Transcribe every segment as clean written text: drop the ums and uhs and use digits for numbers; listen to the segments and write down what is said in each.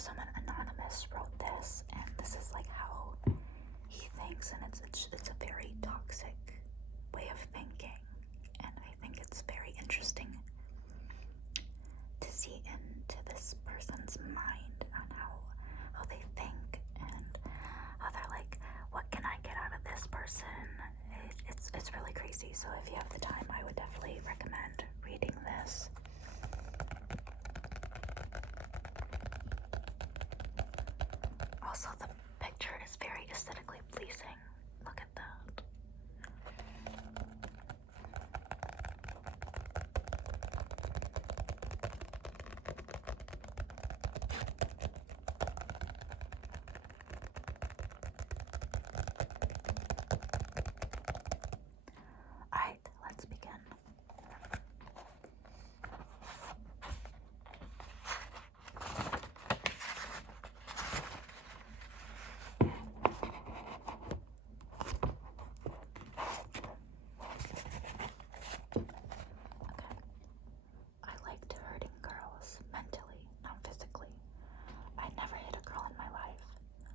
someone anonymous wrote this, and this is like how he thinks, and it's a very toxic way of thinking, and I think it's very interesting to see into this person's mind on how they think and how they're like, what can I get out of this person? It's really crazy. So if you have the time, I would definitely recommend reading this. Also, the picture is very aesthetically pleasing. Look at that. Alright, let's begin. I liked hurting girls, mentally, not physically. I never hit a girl in my life.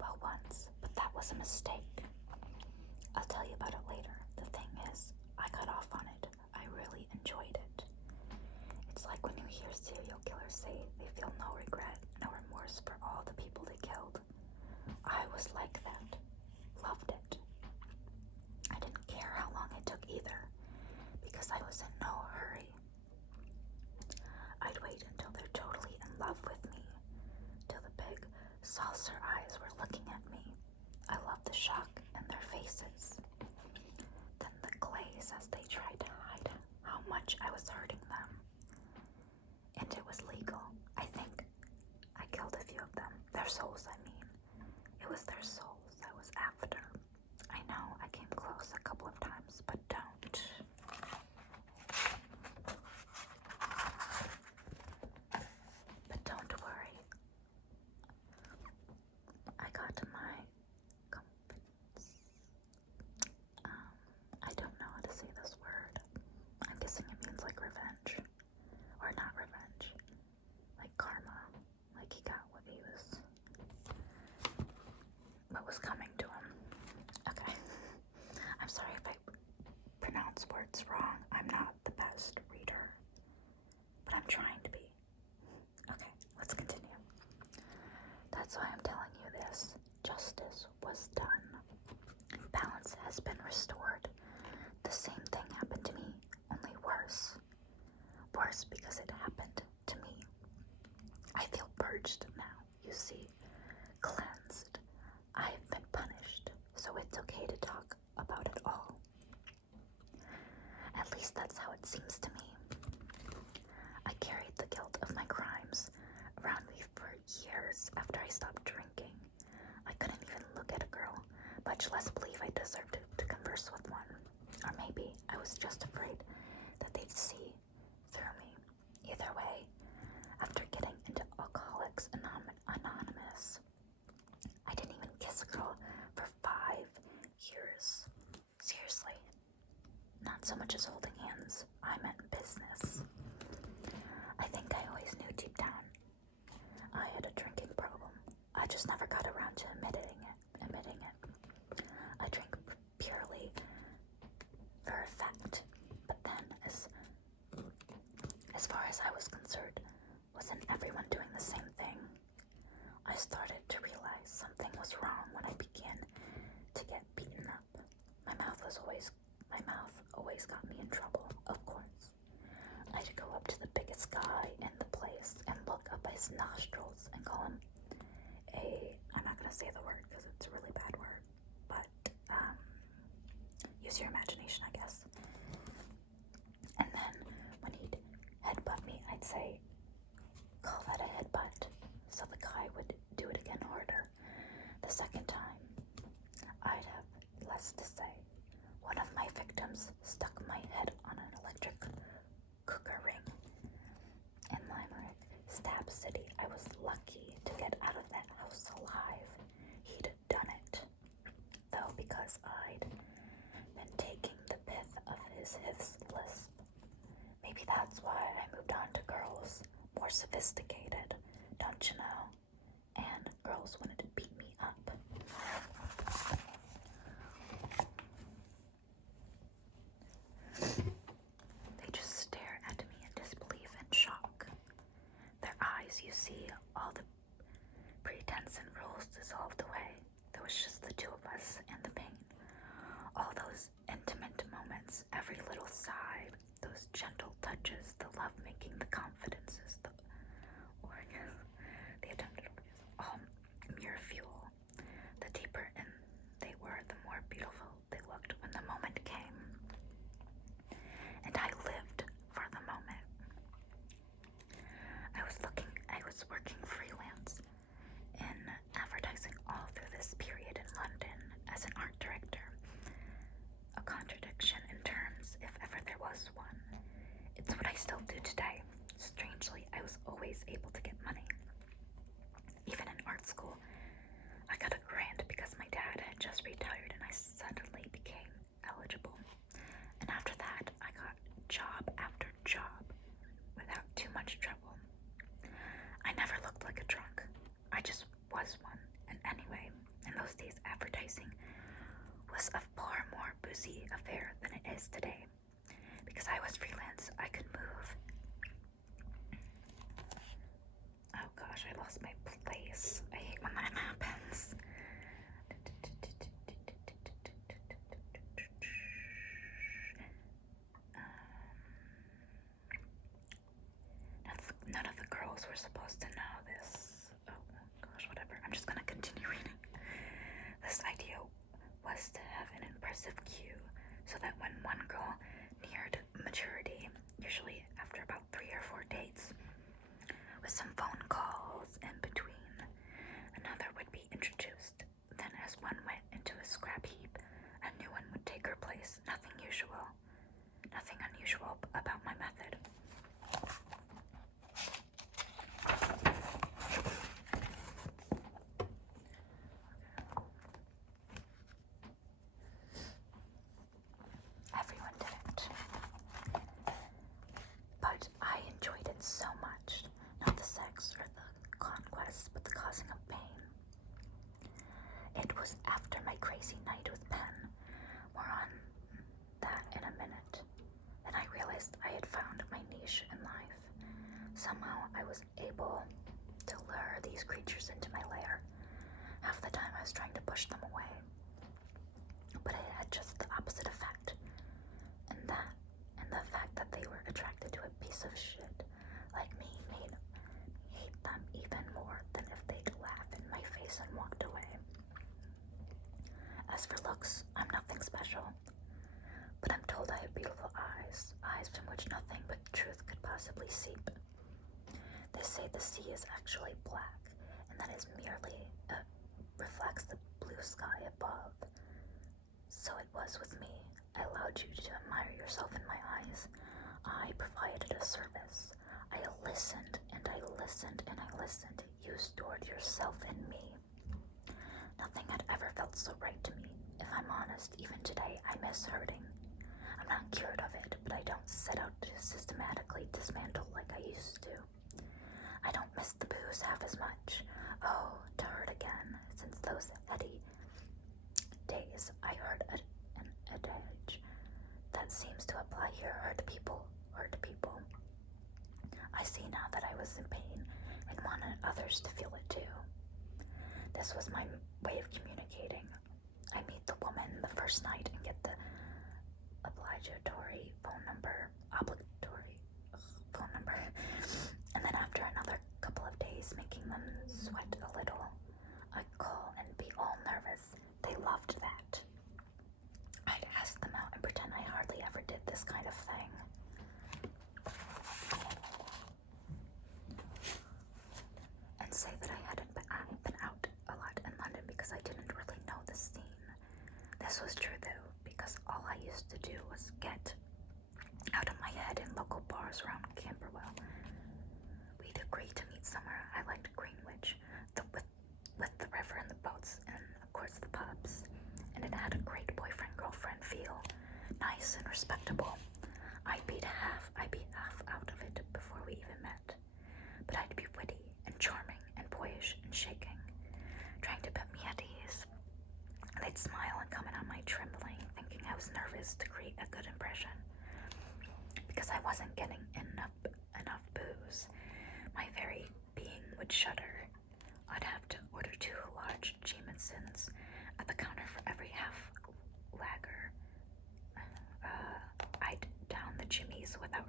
Well, once, but that was a mistake. I'll tell you about it later. The thing is, I got off on it. I really enjoyed it. It's like when you hear serial killers say they feel no regret, no remorse for all the people they killed. I was like that. Loved it. I didn't care how long it took either, because I was in no hurry. I'd wait until they're totally in love with me, till the big saucer eyes were looking at me. I loved the shock in their faces. Then the glaze as they tried to hide how much I was hurting them. And it was legal. I think I killed a few of them. Their souls, I mean. It was their souls I was after. I know I came close a couple of times, but don't. But don't worry. I got my comeuppance. I don't know how to say this word. I'm guessing it means like revenge. Or not revenge. Like karma. Like he got what was coming to him. Okay. I'm sorry if I pronounce words wrong. I'm not the best reader. But I'm trying to be. Okay, let's continue. That's why I'm telling you this. Justice was done. Balance has been restored. The same thing happened to me, only worse. Worse because it happened to me. I feel purged now, you see. Cleansed. I've been punished, so it's okay to talk about it all. At least that's how it seems to me. I carried the guilt of my crimes around me for years after I stopped drinking. I couldn't even look at a girl, much less believe I deserved to converse with one. Or maybe I was just afraid that they'd see through me. Either way, after getting into Alcoholics Anonymous, I didn't even kiss a girl for 5 years. Seriously. Not so much as holding hands. I meant business. I think I always knew deep down I had a drinking problem. I just never got around to admitting it. I drank purely for effect. But then, as far as I was concerned, wasn't everyone doing the same thing? I started to realize something was wrong when I began to get beaten up. My mouth always got me in trouble, of course. I'd go up to the biggest guy in the place and look up his nostrils and call him I'm not gonna say the word because it's a really bad word, but use your imagination, I guess. And then when he'd headbutt me, I'd say, call that a headbutt, so the guy would do it again harder. The second time, I'd have less to say. One of my victims stuck my head on an electric cooker ring in Limerick, Stab City. I was lucky to get out of that house alive. He'd done it, though, because I'd been taking the pith of his lisp. Maybe that's why I moved on to girls, more sophisticated, don't you know? gentle touches, the lovemaking, the confidences, the orgasm, the attempted orgasm, all mere fuel. The deeper in they were, the more beautiful they looked when the moment came. And I lived for the moment. I was working freelance in advertising all through this period in London as an art director. A contradiction in terms, if ever there was one. It's what I still do today. Strangely, I was always able to get money. Even in art school, I got a grant because my dad had just retired and I suddenly became eligible. And after that, I got job after job without too much trouble. I never looked like a drunk. I just was one. And anyway, in those days, advertising was a far more boozy affair than it is today. Because I was freelance, I could move. Oh gosh, I lost my place. I hate when that happens. None of the girls were supposed to know this. Oh gosh, whatever. I'm just gonna continue reading. This idea was to have an impressive queue so that when one girl neared maturity, usually after about 3 or 4 dates, with some phone calls in between, another would be introduced. Then as one went into a scrap heap, a new one would take her place. Nothing unusual about my method. Everyone did it. But I enjoyed it so much. Not the sex or the conquest, but the causing of pain. It was after my crazy night with Penn, more on that in a minute, that I realized I had found my niche in life. Somehow I was able to lure these creatures into my lair. Half the time I was trying to push them away. But it had just the opposite effect. And the fact that they were attracted to a piece of shit like me made me hate them even more than if they'd laugh in my face and walked away. As for looks, I'm nothing special. But I'm told I have beautiful eyes from which nothing but truth could possibly seep. They say the sea is actually black, and that is merely reflects the blue sky above. So it was with me. I allowed you to admire yourself in my eyes. I provided a service. I listened, and I listened, and I listened. You stored yourself in me. Nothing had ever felt so right to me. If I'm honest, even today, I miss hurting. I'm not cured of it, but I don't set out to systematically dismantle like I used to. I don't miss the booze half as much. Oh, to hurt again, since those heady days. I heard an adage that seems to apply here. Hurt people, hurt people. I see now that I was in pain and wanted others to feel it too. This was my way of communicating. I meet the woman the first night and get the obligatory phone number, and then after another couple of days making them sweat a little, I'd call and be all nervous. They loved that. I'd ask them out and pretend I hardly ever did this kind of thing. And say that I hadn't been out a lot in London because I didn't really know the scene. This was true though, because all I used to do was get out of my head in local bars around Camberwell. We'd agree to meet somewhere. I liked Greenwich, with the river and the boats, and of course the pubs. And it had a great boyfriend-girlfriend feel, nice and respectable. I'd be half out of it before we even met. But I'd be witty and charming and boyish and shaking, trying to put me at ease. They'd smile and comment on my trembling, thinking I was nervous to create a good impression. Because I wasn't getting enough booze, my very being would shudder. I'd have to order 2 large Jamesons at the counter for every half lager. I'd down the jimmies without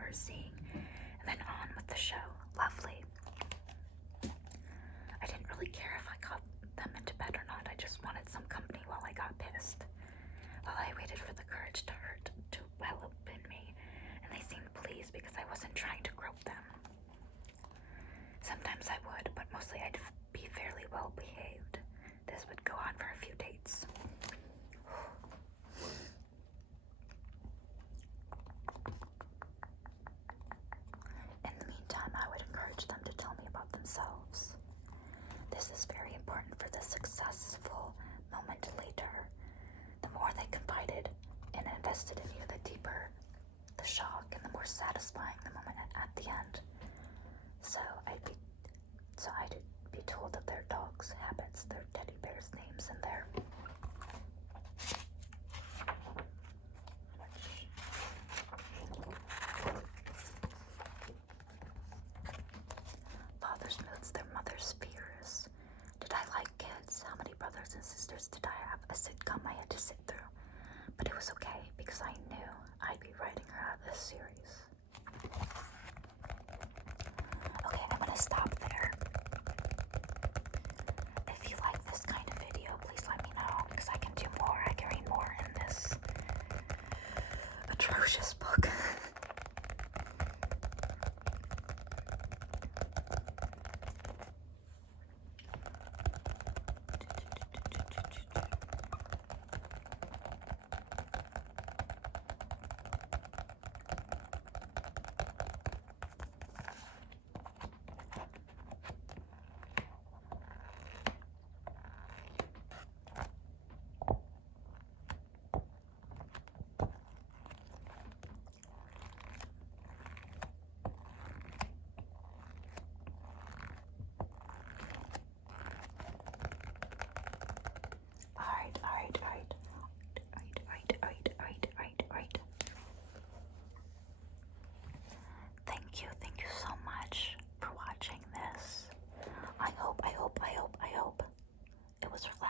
just wanted some company while I got pissed. While I waited for the courage to hurt to well up in me, and they seemed pleased because I wasn't trying to grope them. Sometimes I would, but mostly I'd be fairly well behaved. This would go on for a few dates. In the meantime, I would encourage them to tell me about themselves. This is very important for the successful moment later. The more they confided and invested in you, the deeper the shock and the more satisfying the moment at the end. So I'd be told of their dogs' habits, their teddy bears' names, and their father's moods, their mother's fears. Did I like kids? How many brothers and sisters did I have? A sitcom I had to sit through. But it was okay because I knew I'd be writing her out of this series. Okay, I'm gonna stop there. If you like this kind of video, please let me know because I can do more. I can read more in this atrocious book. Alright. Thank you so much for watching this. I hope it was relaxing.